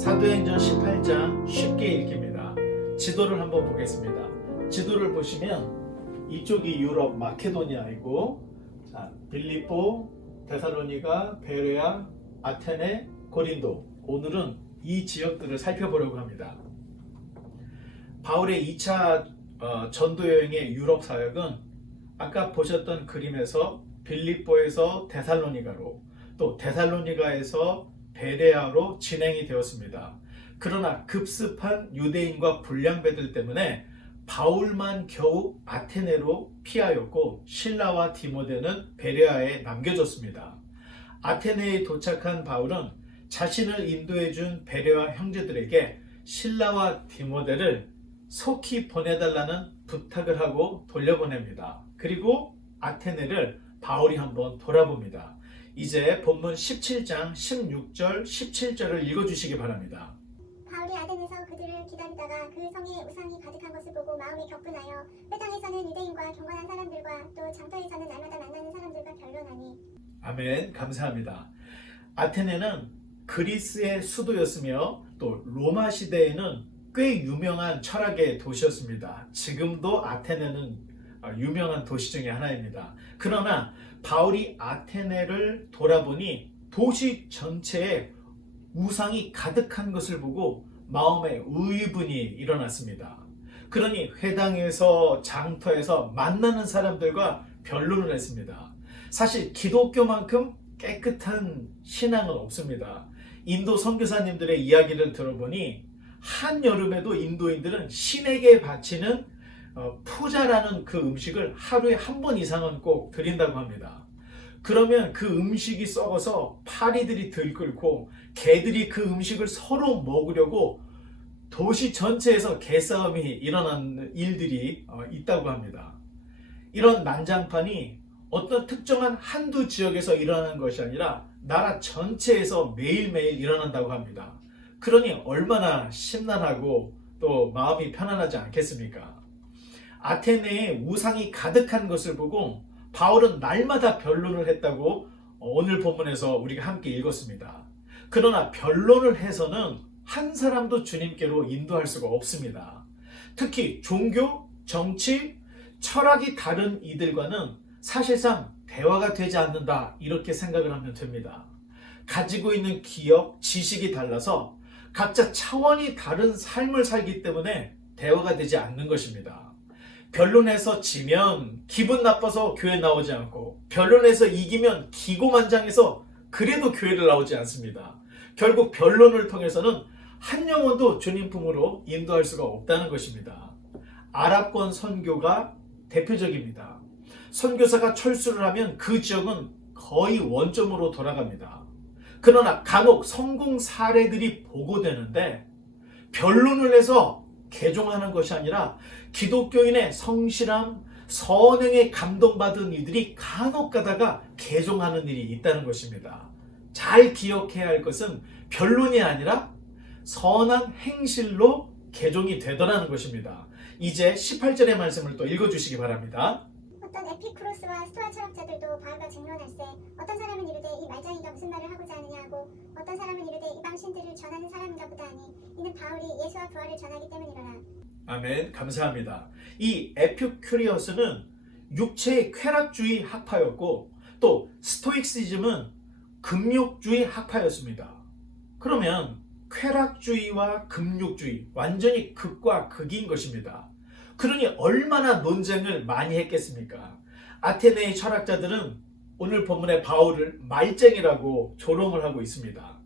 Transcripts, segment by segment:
사도행전 18장 쉽게 읽힙니다. 지도를 한번 보겠습니다. 지도를 보시면 이쪽이 유럽 마케도니아이고, 빌립보, 데살로니가, 베레아, 아테네, 고린도. 오늘은 이 지역들을 살펴보려고 합니다. 바울의 2차 전도 여행의 유럽 사역은 아까 보셨던 그림에서 빌립보에서 데살로니가로, 또 데살로니가에서 베레아로 진행이 되었습니다. 그러나 급습한 유대인과 불량배들 때문에 바울만 겨우 아테네로 피하였고, 실라와 디모데는 베레아에 남겨졌습니다. 아테네에 도착한 바울은 자신을 인도해준 베레아 형제들에게 실라와 디모데를 속히 보내달라는 부탁을 하고 돌려보냅니다. 그리고 아테네를 바울이 한번 돌아봅니다. 이제 본문 17장 16절 17절을 읽어주시기 바랍니다. 바울이 아덴에서 그들을 기다리다가 그 성에 우상이 가득한 것을 보고 마음이 격분하여 회당에서는 유대인과 경건한 사람들과 또 장터에서는 날마다 만나는 사람들과 변론하니. 아멘. 감사합니다. 아테네는 그리스의 수도였으며 또 로마 시대에는 꽤 유명한 철학의 도시였습니다. 지금도 아테네는 유명한 도시 중에 하나입니다. 그러나 바울이 아테네를 돌아보니 도시 전체에 우상이 가득한 것을 보고 마음에 의분이 일어났습니다. 그러니 회당에서 장터에서 만나는 사람들과 변론을 했습니다. 사실 기독교만큼 깨끗한 신앙은 없습니다. 인도 선교사님들의 이야기를 들어보니 한여름에도 인도인들은 신에게 바치는 푸자라는 그 음식을 하루에 한 번 이상은 꼭 드린다고 합니다. 그러면 그 음식이 썩어서 파리들이 들끓고 개들이 그 음식을 서로 먹으려고 도시 전체에서 개싸움이 일어나는 일들이 있다고 합니다. 이런 난장판이 어떤 특정한 한두 지역에서 일어나는 것이 아니라 나라 전체에서 매일매일 일어난다고 합니다. 그러니 얼마나 심란하고 또 마음이 편안하지 않겠습니까? 아테네에 우상이 가득한 것을 보고 바울은 날마다 변론을 했다고 오늘 본문에서 우리가 함께 읽었습니다. 그러나 변론을 해서는 한 사람도 주님께로 인도할 수가 없습니다. 특히 종교, 정치, 철학이 다른 이들과는 사실상 대화가 되지 않는다, 이렇게 생각을 하면 됩니다. 가지고 있는 기억, 지식이 달라서 각자 차원이 다른 삶을 살기 때문에 대화가 되지 않는 것입니다. 변론에서 지면 기분 나빠서 교회 나오지 않고, 변론에서 이기면 기고만장해서 그래도 교회를 나오지 않습니다. 결국 변론을 통해서는 한 영혼도 주님 품으로 인도할 수가 없다는 것입니다. 아랍권 선교가 대표적입니다. 선교사가 철수를 하면 그 지역은 거의 원점으로 돌아갑니다. 그러나 간혹 성공 사례들이 보고되는데 변론을 해서 개종하는 것이 아니라 기독교인의 성실함, 선행에 감동받은 이들이 간혹 가다가 개종하는 일이 있다는 것입니다. 잘 기억해야 할 것은 변론이 아니라 선한 행실로 개종이 되더라는 것입니다. 이제 18절의 말씀을 또 읽어주시기 바랍니다. 어떤 에피쿠로스와 스토아 철학자들도 바울과 쟁론할세 어떤 사람은 이르되 이 말장이가 무슨 말을 하고자 하느냐 하고, 어떤 사람은 이르되 이방 신들을 전하는 사람인가 보다 하니 이는 바울이 예수와 부활을 전하기 때문이로라. 아멘. 감사합니다. 이 에피큐리어스는 육체의 쾌락주의 학파였고, 또 스토이시즘은 금욕주의 학파였습니다. 그러면 쾌락주의와 금욕주의, 완전히 극과 극인 것입니다. 그러니 얼마나 논쟁을 많이 했겠습니까? 아테네의 철학자들은 오늘 본문의 바울을 말쟁이라고 조롱을 하고 있습니다.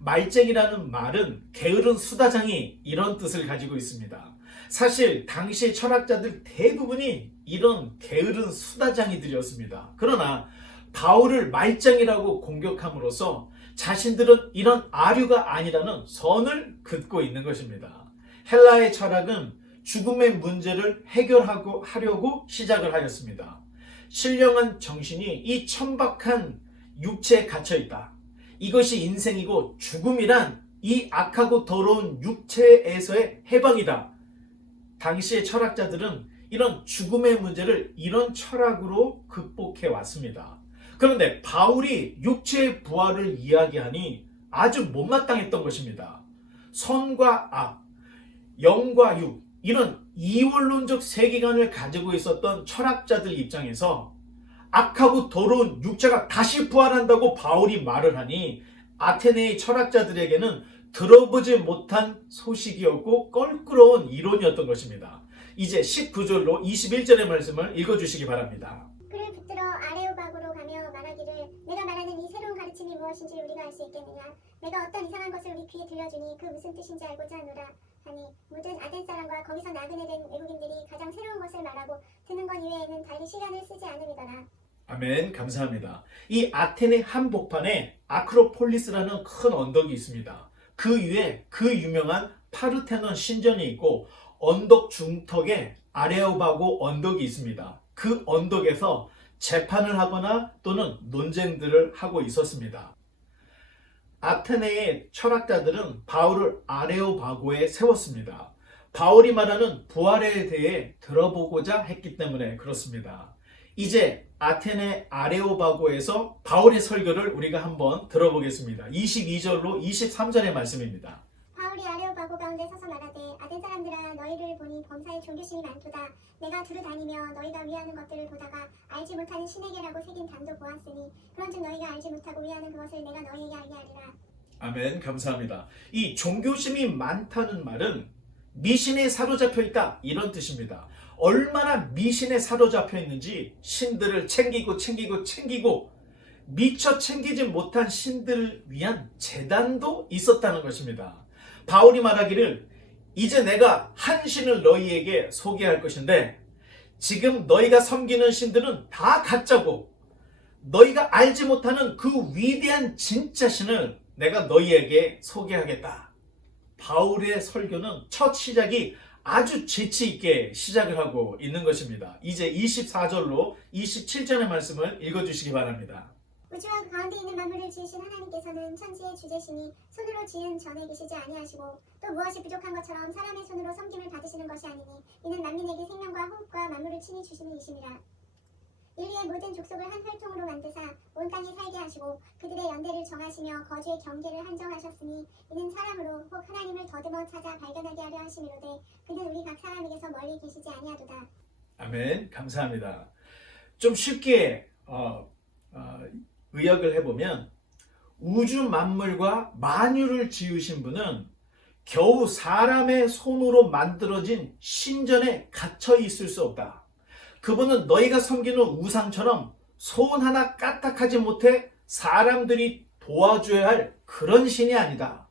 말쟁이라는 말은 게으른 수다장이, 이런 뜻을 가지고 있습니다. 사실 당시의 철학자들 대부분이 이런 게으른 수다장이들이었습니다. 그러나 바울을 말쟁이라고 공격함으로써 자신들은 이런 아류가 아니라는 선을 긋고 있는 것입니다. 헬라의 철학은 죽음의 문제를 해결하려고 시작을 하였습니다. 신령한 정신이 이 천박한 육체에 갇혀있다. 이것이 인생이고 죽음이란 이 악하고 더러운 육체에서의 해방이다. 당시의 철학자들은 이런 죽음의 문제를 이런 철학으로 극복해 왔습니다. 그런데 바울이 육체의 부활을 이야기하니 아주 못마땅했던 것입니다. 선과 악, 영과 육, 이런 이원론적 세계관을 가지고 있었던 철학자들 입장에서 악하고 더러운 육체가 다시 부활한다고 바울이 말을 하니 아테네의 철학자들에게는 들어보지 못한 소식이었고 껄끄러운 이론이었던 것입니다. 이제 19절로 21절의 말씀을 읽어주시기 바랍니다. 그를 붙들어 아레오바고로 가며 말하기를 내가 말하는 이 새로운 가르침이 무엇인지 우리가 알 수 있겠느냐. 내가 어떤 이상한 것을 우리 귀에 들려주니 그 무슨 뜻인지 알고자 하노라 하니 모든 아덴 사람과 거기서 나그네 된 외국인들이 가장 새로운 것을 말하고 듣는 것 이외에는 달리 시간을 쓰지 않음이더라. 아멘. 감사합니다. 이 아테네 한복판에 아크로폴리스라는 큰 언덕이 있습니다. 그 위에 그 유명한 파르테논 신전이 있고 언덕 중턱에 아레오바고 언덕이 있습니다. 그 언덕에서 재판을 하거나 또는 논쟁들을 하고 있었습니다. 아테네의 철학자들은 바울을 아레오바고에 세웠습니다. 바울이 말하는 부활에 대해 들어보고자 했기 때문에 그렇습니다. 이제 아테네 아레오바고에서 바울의 설교를 우리가 한번 들어보겠습니다. 22절로 23절의 말씀입니다. 바울이 아레오바고 가운데 서서 말하되 아덴 사람들아 너희를 보니 범사에 종교심이 많도다. 내가 두루 다니며 너희가 위하는 것들을 보다가 알지 못하는 신에게라고 새긴 단도 보았으니 그런즉 너희가 알지 못하고 위하는 그것을 내가 너희에게 알게 하리라. 아멘. 감사합니다. 이 종교심이 많다는 말은 미신에 사로잡혀 있다 이런 뜻입니다. 얼마나 미신에 사로잡혀 있는지 신들을 챙기고 미처 챙기지 못한 신들을 위한 제단도 있었다는 것입니다. 바울이 말하기를 이제 내가 한 신을 너희에게 소개할 것인데 지금 너희가 섬기는 신들은 다 가짜고 너희가 알지 못하는 그 위대한 진짜 신을 내가 너희에게 소개하겠다. 바울의 설교는 첫 시작이 아주 재치 있게 시작을 하고 있는 것입니다. 이제 24절로 27절의 말씀을 읽어주시기 바랍니다. 우주와 그 가운데 있는 만물을 지으신 하나님께서는 천지의 주제시니 손으로 지은 전에 계시지 아니하시고 또 무엇이 부족한 것처럼 사람의 손으로 섬김을 받으시는 것이 아니니 이는 만민에게 생명과 호흡과 만물을 친히 주시는 이심이라. 인류의 모든 족속을 한 혈통으로 만드사 온 땅에 살게 하시고 그들의 연대를 정하시며 거주의 경계를 한정하셨으니 이는 사람으로 혹 하나님을 더듬어 찾아 발견하게 하려 하심이로되 그는 우리 각 사람에게서 멀리 계시지 아니하도다. 아멘. 감사합니다. 좀 쉽게 의역을 해보면 우주 만물과 만유를 지으신 분은 겨우 사람의 손으로 만들어진 신전에 갇혀 있을 수 없다. 그분은 너희가 섬기는 우상처럼 손 하나 까딱하지 못해 사람들이 도와줘야 할 그런 신이 아니다.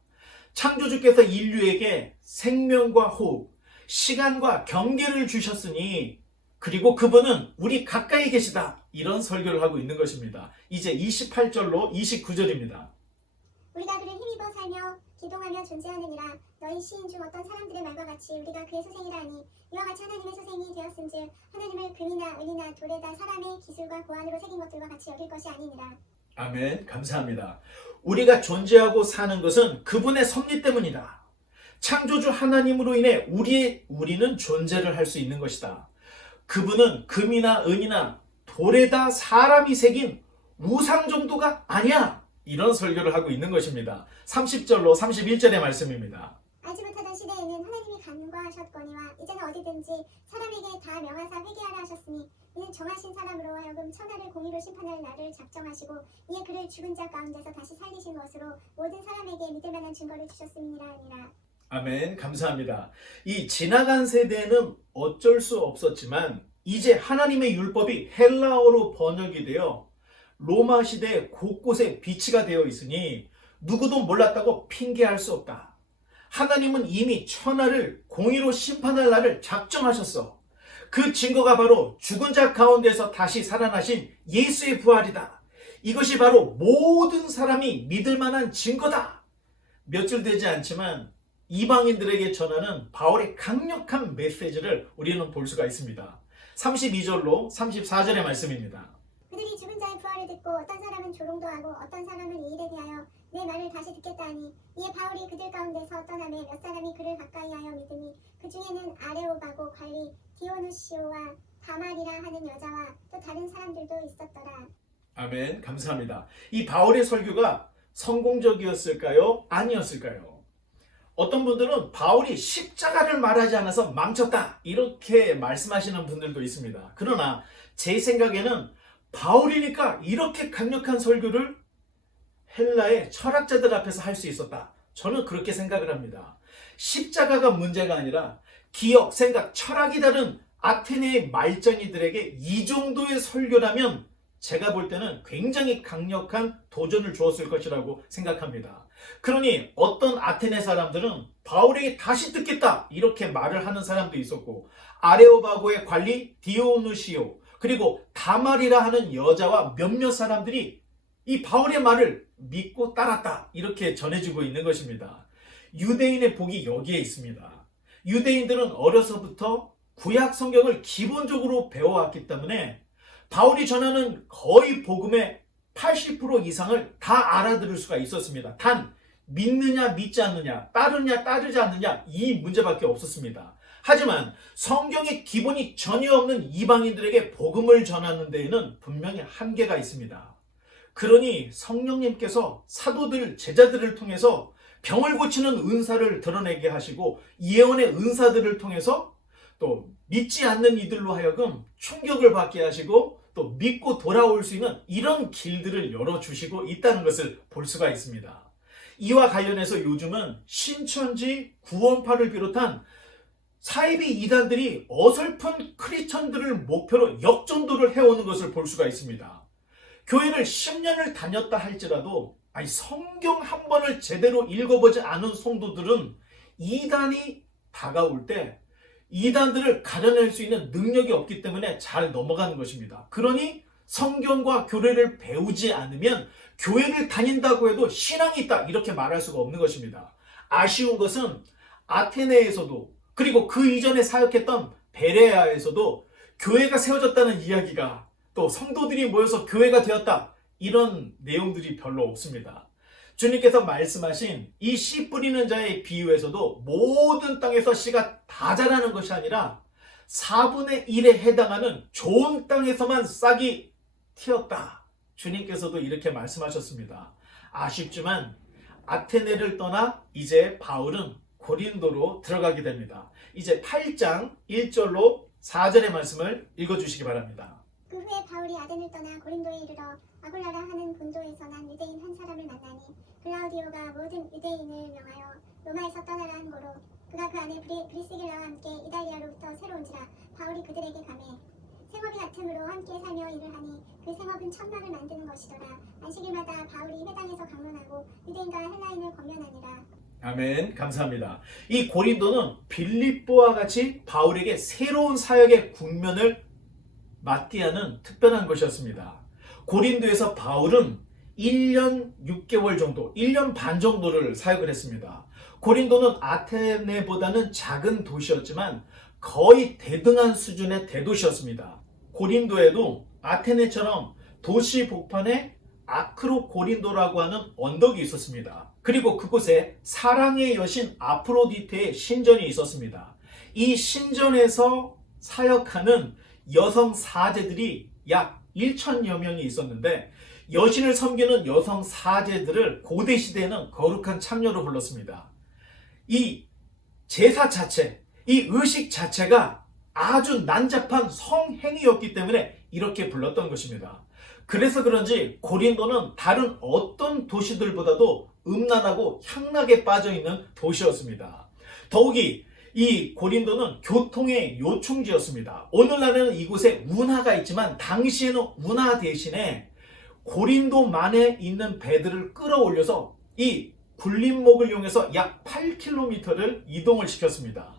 창조주께서 인류에게 생명과 호흡, 시간과 경계를 주셨으니 그리고 그분은 우리 가까이 계시다. 이런 설교를 하고 있는 것입니다. 이제 28절로 29절입니다. 우리가 그를 힘입어 살며 기동하며 존재하느니라. 너희 시인 중 어떤 사람들의 말과 같이 우리가 그의 소생이라 하니 이와 같이 하나님의 소생이 되었은즉 하나님을 금이나 은이나 돌에다 사람의 기술과 고안으로 새긴 것들과 같이 여길 것이 아니니라. 아멘. 감사합니다. 우리가 존재하고 사는 것은 그분의 섭리 때문이다. 창조주 하나님으로 인해 우리는 존재를 할 수 있는 것이다. 그분은 금이나 은이나 돌에다 사람이 새긴 우상 정도가 아니야. 이런 설교를 하고 있는 것입니다. 30절로 31절의 말씀입니다. 알지 못하던 시대에는 하나님이 간과하셨거니와 이제는 어디든지 사람에게 다 명하사 회개하라 하셨으니 이는 정하신 사람으로 하여금 천하를 공의로 심판할 날을 작정하시고 이에 그를 죽은 자 가운데서 다시 살리신 것으로 모든 사람에게 믿을 만한 증거를 주셨음이라 하니라. 아멘. 감사합니다. 이 지나간 세대에는 어쩔 수 없었지만 이제 하나님의 율법이 헬라어로 번역이 되어 로마 시대 곳곳에 비치가 되어 있으니 누구도 몰랐다고 핑계할 수 없다. 하나님은 이미 천하를 공의로 심판할 날을 작정하셨어. 그 증거가 바로 죽은 자 가운데서 다시 살아나신 예수의 부활이다. 이것이 바로 모든 사람이 믿을 만한 증거다. 며칠 되지 않지만 이방인들에게 전하는 바울의 강력한 메시지를 우리는 볼 수가 있습니다. 32절로 34절의 말씀입니다. 그들이 죽은 자의 부활을 듣고 어떤 사람은 조롱도 하고 어떤 사람은 이 일에 대하여 내 말을 다시 듣겠다 하니 이에 바울이 그들 가운데서 떠나매 몇 사람이 그를 가까이하여 믿으니 그 중에는 아레오바고 관리 디오누시오와 다말이라 하는 여자와 또 다른 사람들도 있었더라. 아멘. 감사합니다. 이 바울의 설교가 성공적이었을까요? 아니었을까요? 어떤 분들은 바울이 십자가를 말하지 않아서 망쳤다 이렇게 말씀하시는 분들도 있습니다. 그러나 제 생각에는 바울이니까 이렇게 강력한 설교를 헬라의 철학자들 앞에서 할 수 있었다. 저는 그렇게 생각을 합니다. 십자가가 문제가 아니라 기억, 생각, 철학이 다른 아테네의 말쟁이들에게 이 정도의 설교라면 제가 볼 때는 굉장히 강력한 도전을 주었을 것이라고 생각합니다. 그러니 어떤 아테네 사람들은 바울에게 다시 듣겠다 이렇게 말을 하는 사람도 있었고, 아레오바고의 관리 디오누시오 그리고 다말이라 하는 여자와 몇몇 사람들이 이 바울의 말을 믿고 따랐다 이렇게 전해지고 있는 것입니다. 유대인의 복이 여기에 있습니다. 유대인들은 어려서부터 구약 성경을 기본적으로 배워왔기 때문에 바울이 전하는 거의 복음의 80% 이상을 다 알아들을 수가 있었습니다. 단 믿느냐 믿지 않느냐, 따르냐 따르지 않느냐 이 문제밖에 없었습니다. 하지만 성경의 기본이 전혀 없는 이방인들에게 복음을 전하는 데에는 분명히 한계가 있습니다. 그러니 성령님께서 사도들, 제자들을 통해서 병을 고치는 은사를 드러내게 하시고 예언의 은사들을 통해서 또 믿지 않는 이들로 하여금 충격을 받게 하시고 또 믿고 돌아올 수 있는 이런 길들을 열어주시고 있다는 것을 볼 수가 있습니다. 이와 관련해서 요즘은 신천지, 구원파를 비롯한 사이비 이단들이 어설픈 크리스천들을 목표로 역전도를 해오는 것을 볼 수가 있습니다. 교회를 10년을 다녔다 할지라도 성경 한 번을 제대로 읽어보지 않은 성도들은 이단이 다가올 때 이단들을 가려낼 수 있는 능력이 없기 때문에 잘 넘어가는 것입니다. 그러니 성경과 교례를 배우지 않으면 교회를 다닌다고 해도 신앙이 있다 이렇게 말할 수가 없는 것입니다. 아쉬운 것은 아테네에서도 그리고 그 이전에 사역했던 베레아에서도 교회가 세워졌다는 이야기가, 또 성도들이 모여서 교회가 되었다 이런 내용들이 별로 없습니다. 주님께서 말씀하신 이 씨 뿌리는 자의 비유에서도 모든 땅에서 씨가 다 자라는 것이 아니라 4분의 1에 해당하는 좋은 땅에서만 싹이 튀었다. 주님께서도 이렇게 말씀하셨습니다. 아쉽지만 아테네를 떠나 이제 바울은 고린도로 들어가게 됩니다. 이제 8장 1절로 4절의 말씀을 읽어주시기 바랍니다. 그 후에 바울이 아덴을 떠나 고린도에 이르러 아골라라 하는 본도에서 난 유대인 한 사람을 만나니 글라우디오가 모든 유대인을 명하여 로마에서 떠나라 한 고로 그가 그 안에 브리스길라와 함께 이달리아로부터 새로 온지라 바울이 그들에게 가매 생업이 같음으로 함께 살며 일을 하니 그 생업은 천막을 만드는 것이더라. 안식일마다 바울이 회당에서 강론하고 유대인과 헬라인을 권면하니라. 아멘. 감사합니다. 이 고린도는 빌립보와 같이 바울에게 새로운 사역의 국면을 맞게 하는 특별한 것이었습니다. 고린도에서 바울은 1년 6개월 정도, 1년 반 정도를 사역을 했습니다. 고린도는 아테네보다는 작은 도시였지만 거의 대등한 수준의 대도시였습니다. 고린도에도 아테네처럼 도시 복판에 아크로고린도라고 하는 언덕이 있었습니다. 그리고 그곳에 사랑의 여신 아프로디테의 신전이 있었습니다. 이 신전에서 사역하는 여성 사제들이 약 1,000여 명이 있었는데 여신을 섬기는 여성 사제들을 고대 시대에는 거룩한 창녀로 불렀습니다. 이 제사 자체, 이 의식 자체가 아주 난잡한 성행위였기 때문에 이렇게 불렀던 것입니다. 그래서 그런지 고린도는 다른 어떤 도시들보다도 음란하고 향락에 빠져있는 도시였습니다. 더욱이 이 고린도는 교통의 요충지였습니다. 오늘날에는 이곳에 운하가 있지만 당시에는 운하 대신에 고린도만에 있는 배들을 끌어올려서 이 굴림목을 이용해서 약 8km를 이동을 시켰습니다.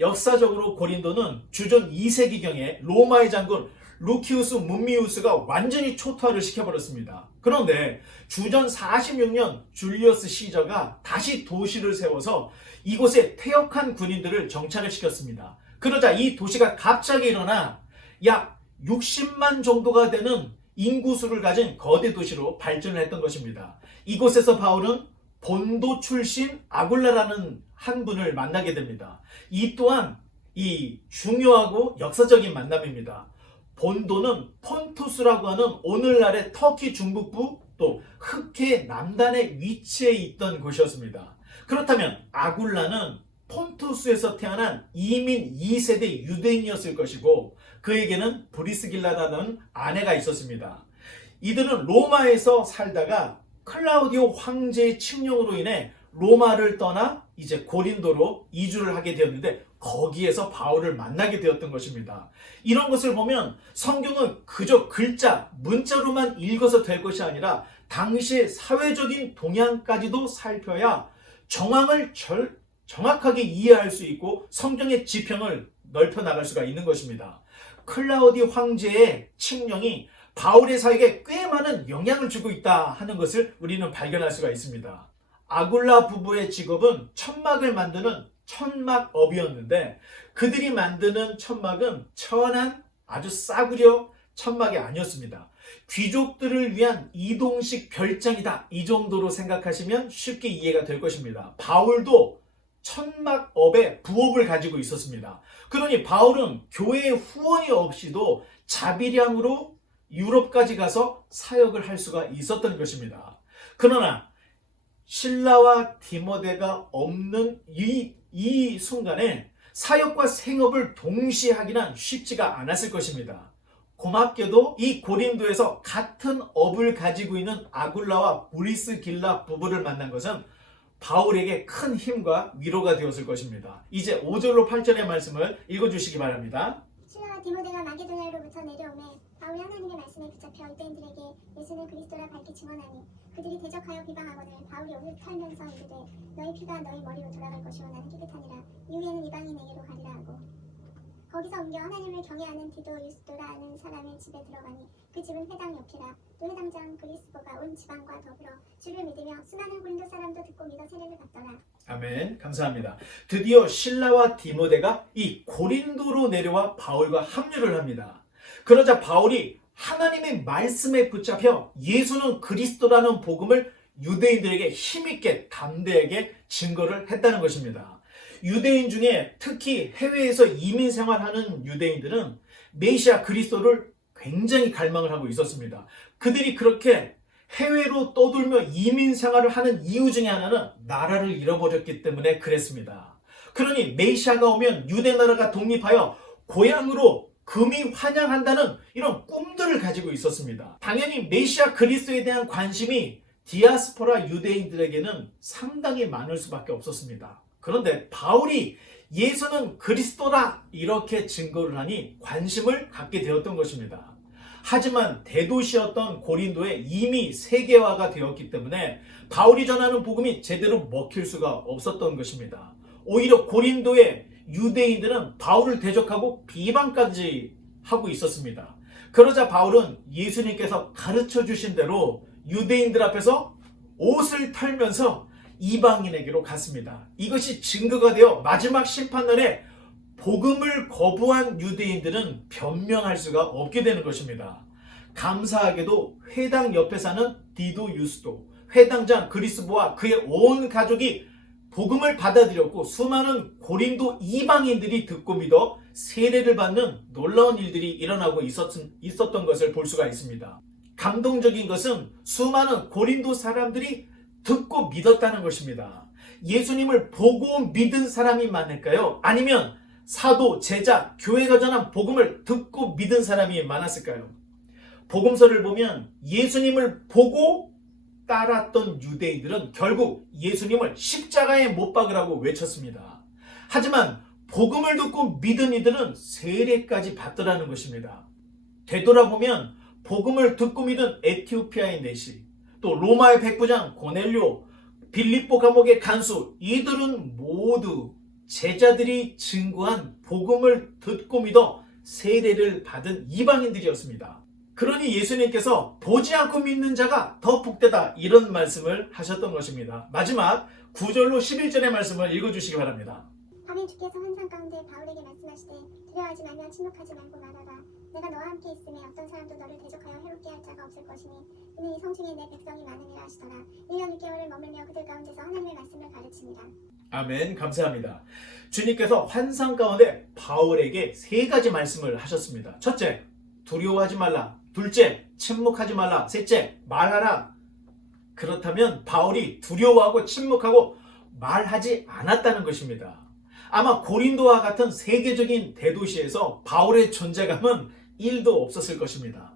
역사적으로 고린도는 주전 2세기경에 로마의 장군 루키우스 문미우스가 완전히 초토화를 시켜버렸습니다. 그런데 주전 46년 줄리어스 시저가 다시 도시를 세워서 이곳에 퇴역한 군인들을 정착을 시켰습니다. 그러자 이 도시가 갑자기 일어나 약 60만 정도가 되는 인구수를 가진 거대 도시로 발전을 했던 것입니다. 이곳에서 바울은 본도 출신 아굴라라는 한 분을 만나게 됩니다. 이 또한 이 중요하고 역사적인 만남입니다. 본도는 폰투스라고 하는 오늘날의 터키 중북부 또 흑해 남단에 위치해 있던 곳이었습니다. 그렇다면 아굴라는 폰투스에서 태어난 이민 2세대 유대인이었을 것이고 그에게는 브리스길라라는 아내가 있었습니다. 이들은 로마에서 살다가 클라우디오 황제의 칙령으로 인해 로마를 떠나 이제 고린도로 이주를 하게 되었는데 거기에서 바울을 만나게 되었던 것입니다. 이런 것을 보면 성경은 그저 글자, 문자로만 읽어서 될 것이 아니라 당시의 사회적인 동향까지도 살펴야 정황을 정확하게 이해할 수 있고 성경의 지평을 넓혀 나갈 수가 있는 것입니다. 클라우디 황제의 칙령이 바울의 사역에 꽤 많은 영향을 주고 있다 하는 것을 우리는 발견할 수가 있습니다. 아굴라 부부의 직업은 천막을 만드는 천막업이었는데 그들이 만드는 천막은 천한 아주 싸구려 천막이 아니었습니다. 귀족들을 위한 이동식 별장이다 이 정도로 생각하시면 쉽게 이해가 될 것입니다. 바울도 천막업의 부업을 가지고 있었습니다. 그러니 바울은 교회의 후원이 없이도 자비량으로 유럽까지 가서 사역을 할 수가 있었던 것입니다. 그러나 실라와 디모데가 없는 이 순간에 사역과 생업을 동시에 하기는 쉽지가 않았을 것입니다. 고맙게도 이 고린도에서 같은 업을 가지고 있는 아굴라와 브리스길라 부부를 만난 것은 바울에게 큰 힘과 위로가 되었을 것입니다. 이제 5절로 8절의 말씀을 읽어주시기 바랍니다. 실라와 디모데가 마게도냐로부터 내려오매 바울이 하나님의 말씀에 붙잡혀 유대인들에게 예수는 그리스도라 밝히 증언하니 그들이 대적하여 비방하거늘 바울이 옷을 털면서 이르되 너희 피가 너희 머리로 돌아갈 것이요 나는 깨끗하니라 이후에는 이방인에게로 가리라 하고 거기서 옮겨 하나님을 경외하는 디도 유스도라는 사람의 집에 들어가니 그 집은 회당 옆이라 또 회당장 그리스도가 온 지방과 더불어 주를 믿으며 수많은 고린도 사람도 듣고 믿어 세례를 받더라. 아멘. 감사합니다. 드디어 실라와 디모데가 이 고린도로 내려와 바울과 합류를 합니다. 그러자 바울이 하나님의 말씀에 붙잡혀 예수는 그리스도라는 복음을 유대인들에게 힘있게 담대하게 증거를 했다는 것입니다. 유대인 중에 특히 해외에서 이민 생활하는 유대인들은 메시아 그리스도를 굉장히 갈망을 하고 있었습니다. 그들이 그렇게 해외로 떠돌며 이민 생활을 하는 이유 중에 하나는 나라를 잃어버렸기 때문에 그랬습니다. 그러니 메시아가 오면 유대 나라가 독립하여 고향으로 금이 환영한다는 이런 꿈들을 가지고 있었습니다. 당연히 메시아 그리스도에 대한 관심이 디아스포라 유대인들에게는 상당히 많을 수밖에 없었습니다. 그런데 바울이 예수는 그리스도라 이렇게 증거를 하니 관심을 갖게 되었던 것입니다. 하지만 대도시였던 고린도에 이미 세계화가 되었기 때문에 바울이 전하는 복음이 제대로 먹힐 수가 없었던 것입니다. 오히려 고린도의 유대인들은 바울을 대적하고 비방까지 하고 있었습니다. 그러자 바울은 예수님께서 가르쳐 주신 대로 유대인들 앞에서 옷을 털면서 이방인에게로 갔습니다. 이것이 증거가 되어 마지막 심판날에 복음을 거부한 유대인들은 변명할 수가 없게 되는 것입니다. 감사하게도 회당 옆에 사는 디도 유스도, 회당장 그리스보와 그의 온 가족이 복음을 받아들였고 수많은 고린도 이방인들이 듣고 믿어 세례를 받는 놀라운 일들이 일어나고 있었던 것을 볼 수가 있습니다. 감동적인 것은 수많은 고린도 사람들이 듣고 믿었다는 것입니다. 예수님을 보고 믿은 사람이 많을까요? 아니면 사도, 제자, 교회가 전한 복음을 듣고 믿은 사람이 많았을까요? 복음서를 보면 예수님을 보고 따랐던 유대인들은 결국 예수님을 십자가에 못 박으라고 외쳤습니다. 하지만 복음을 듣고 믿은 이들은 세례까지 받더라는 것입니다. 되돌아보면 복음을 듣고 믿은 에티오피아의 내시, 또 로마의 백부장 고넬료, 빌립보 감옥의 간수, 이들은 모두 제자들이 증거한 복음을 듣고 믿어 세례를 받은 이방인들이었습니다. 그러니 예수님께서 보지 않고 믿는 자가 더 복되다 이런 말씀을 하셨던 것입니다. 마지막 9절로 11절의 말씀을 읽어주시기 바랍니다. 밤에 주께서 환상 가운데 바울에게 말씀하시되 두려워하지 말며 침묵하지 말고 말하라. 내가 너와 함께 있음에 어떤 사람도 너를 대적하여 해롭게 할 자가 없을 것이니 이는 이 성중에 내 백성이 많음이라 하시더라. 1년 6개월을 머물며 그들 가운데서 하나님의 말씀을 가르치니라. 아멘. 감사합니다. 주님께서 환상 가운데 바울에게 세 가지 말씀을 하셨습니다. 첫째, 두려워하지 말라. 둘째, 침묵하지 말라. 셋째, 말하라. 그렇다면 바울이 두려워하고 침묵하고 말하지 않았다는 것입니다. 아마 고린도와 같은 세계적인 대도시에서 바울의 존재감은 1도 없었을 것입니다.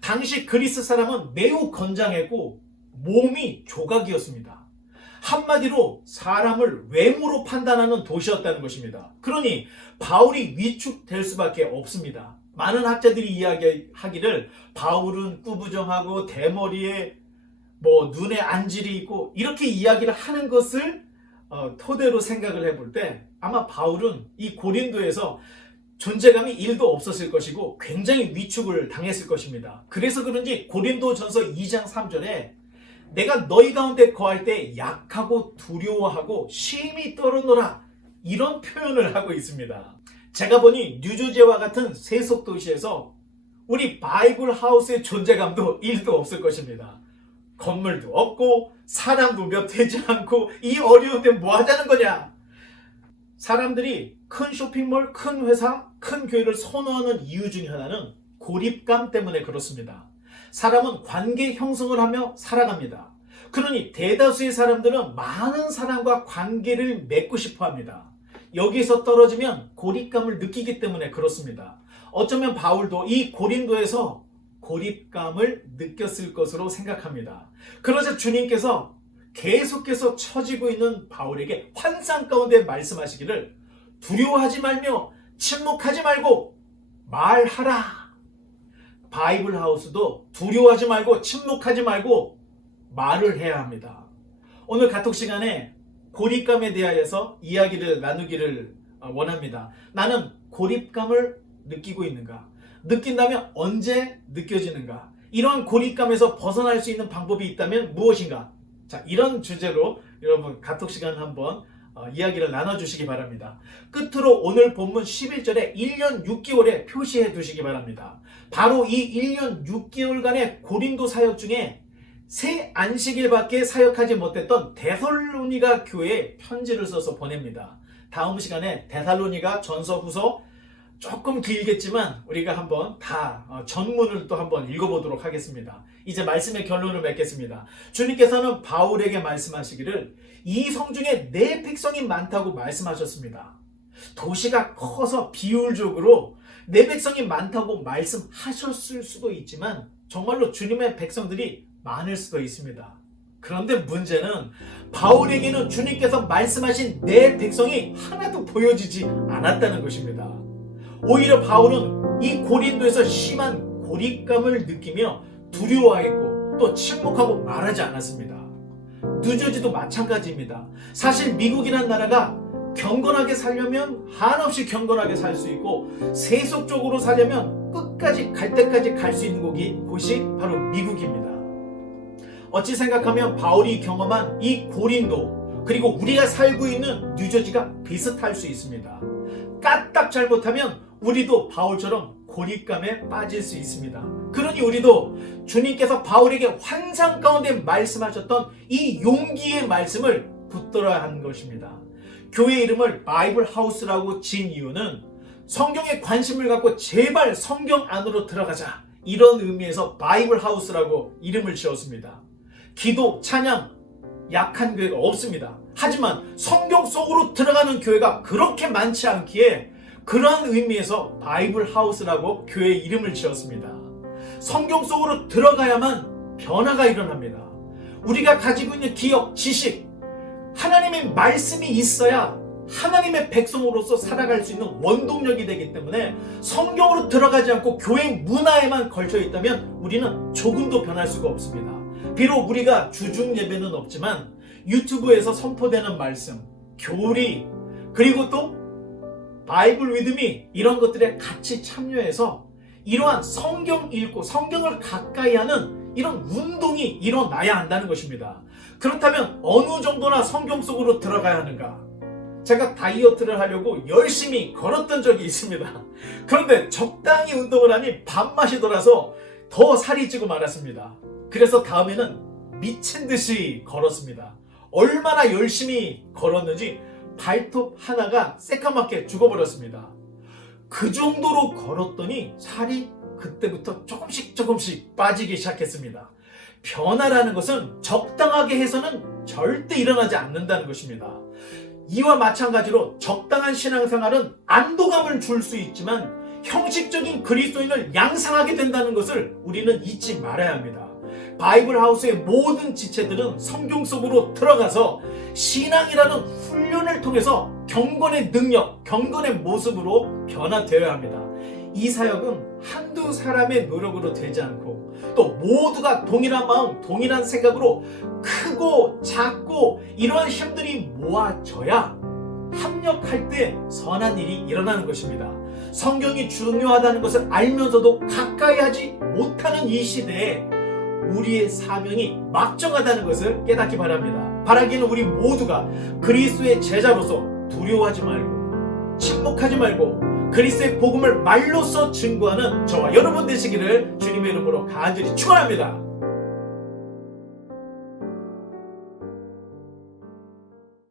당시 그리스 사람은 매우 건장했고 몸이 조각이었습니다. 한마디로 사람을 외모로 판단하는 도시였다는 것입니다. 그러니 바울이 위축될 수밖에 없습니다. 많은 학자들이 이야기하기를 바울은 꾸부정하고 대머리에 눈에 안질이 있고 이렇게 이야기를 하는 것을 토대로 생각을 해볼 때 아마 바울은 이 고린도에서 존재감이 1도 없었을 것이고 굉장히 위축을 당했을 것입니다. 그래서 그런지 고린도전서 2장 3절에 내가 너희 가운데 거할 때 약하고 두려워하고 쉼이 떨어노라 이런 표현을 하고 있습니다. 제가 보니 뉴저지와 같은 세속 도시에서 우리 바이블 하우스의 존재감도 1도 없을 것입니다. 건물도 없고 사람도 몇 되지 않고 이 어려운데 뭐 하자는 거냐? 사람들이 큰 쇼핑몰, 큰 회사, 큰 교회를 선호하는 이유 중에 하나는 고립감 때문에 그렇습니다. 사람은 관계 형성을 하며 살아갑니다. 그러니 대다수의 사람들은 많은 사람과 관계를 맺고 싶어 합니다. 여기서 떨어지면 고립감을 느끼기 때문에 그렇습니다. 어쩌면 바울도 이 고린도에서 고립감을 느꼈을 것으로 생각합니다. 그러자 주님께서 계속해서 처지고 있는 바울에게 환상 가운데 말씀하시기를 두려워하지 말며 침묵하지 말고 말하라. 바이블 하우스도 두려워하지 말고 침묵하지 말고 말을 해야 합니다. 오늘 카톡 시간에 고립감에 대하여서 이야기를 나누기를 원합니다. 나는 고립감을 느끼고 있는가? 느낀다면 언제 느껴지는가? 이러한 고립감에서 벗어날 수 있는 방법이 있다면 무엇인가? 자, 이런 주제로 여러분 카톡 시간 한번 이야기를 나눠주시기 바랍니다. 끝으로 오늘 본문 11절에 1년 6개월에 표시해 두시기 바랍니다. 바로 이 1년 6개월간의 고린도 사역 중에 새 안식일밖에 사역하지 못했던 데살로니가 교회에 편지를 써서 보냅니다. 다음 시간에 데살로니가 전서 후서 조금 길겠지만 우리가 한번 다 전문을 또 한번 읽어보도록 하겠습니다. 이제 말씀의 결론을 맺겠습니다. 주님께서는 바울에게 말씀하시기를 이 성 중에 내 백성이 많다고 말씀하셨습니다. 도시가 커서 비율적으로 내 백성이 많다고 말씀하셨을 수도 있지만 정말로 주님의 백성들이 많을 수도 있습니다. 그런데 문제는 바울에게는 주님께서 말씀하신 내 백성이 하나도 보여지지 않았다는 것입니다. 오히려 바울은 이 고린도에서 심한 고립감을 느끼며 두려워했고 또 침묵하고 말하지 않았습니다. 뉴저지도 마찬가지입니다. 사실 미국이란 나라가 경건하게 살려면 한없이 경건하게 살 수 있고 세속적으로 살려면 끝까지 갈 때까지 갈 수 있는 곳이 바로 미국입니다. 어찌 생각하면 바울이 경험한 이 고린도 그리고 우리가 살고 있는 뉴저지가 비슷할 수 있습니다. 까딱 잘못하면 우리도 바울처럼 고립감에 빠질 수 있습니다. 그러니 우리도 주님께서 바울에게 환상 가운데 말씀하셨던 이 용기의 말씀을 붙들어야 하는 것입니다. 교회 이름을 바이블 하우스라고 지은 이유는 성경에 관심을 갖고 제발 성경 안으로 들어가자 이런 의미에서 바이블 하우스라고 이름을 지었습니다. 기도, 찬양, 약한 교회가 없습니다. 하지만 성경 속으로 들어가는 교회가 그렇게 많지 않기에 그러한 의미에서 바이블 하우스라고 교회 이름을 지었습니다. 성경 속으로 들어가야만 변화가 일어납니다. 우리가 가지고 있는 기억, 지식, 하나님의 말씀이 있어야 하나님의 백성으로서 살아갈 수 있는 원동력이 되기 때문에 성경으로 들어가지 않고 교회 문화에만 걸쳐 있다면 우리는 조금도 변할 수가 없습니다. 비록 우리가 주중 예배는 없지만 유튜브에서 선포되는 말씀, 교리, 그리고 또 바이블 위드미 이런 것들에 같이 참여해서 이러한 성경 읽고 성경을 가까이 하는 이런 운동이 일어나야 한다는 것입니다. 그렇다면 어느 정도나 성경 속으로 들어가야 하는가? 제가 다이어트를 하려고 열심히 걸었던 적이 있습니다. 그런데 적당히 운동을 하니 밥맛이 돌아서 더 살이 찌고 말았습니다. 그래서 다음에는 미친 듯이 걸었습니다. 얼마나 열심히 걸었는지 발톱 하나가 새까맣게 죽어버렸습니다. 그 정도로 걸었더니 살이 그때부터 조금씩 빠지기 시작했습니다. 변화라는 것은 적당하게 해서는 절대 일어나지 않는다는 것입니다. 이와 마찬가지로 적당한 신앙생활은 안도감을 줄 수 있지만 형식적인 그리스도인을 양상하게 된다는 것을 우리는 잊지 말아야 합니다. 바이블 하우스의 모든 지체들은 성경 속으로 들어가서 신앙이라는 훈련을 통해서 경건의 능력, 경건의 모습으로 변화되어야 합니다. 이 사역은 한두 사람의 노력으로 되지 않고 또 모두가 동일한 마음, 동일한 생각으로 크고 작고 이러한 힘들이 모아져야 합력할 때 선한 일이 일어나는 것입니다. 성경이 중요하다는 것을 알면서도 가까이 하지 못하는 이 시대에 우리의 사명이 막중하다는 것을 깨닫기 바랍니다. 바라기는 우리 모두가 그리스도의 제자로서 두려워하지 말고 침묵하지 말고 그리스도의 복음을 말로써 증거하는 저와 여러분 되시기를 주님의 이름으로 간절히 축원합니다.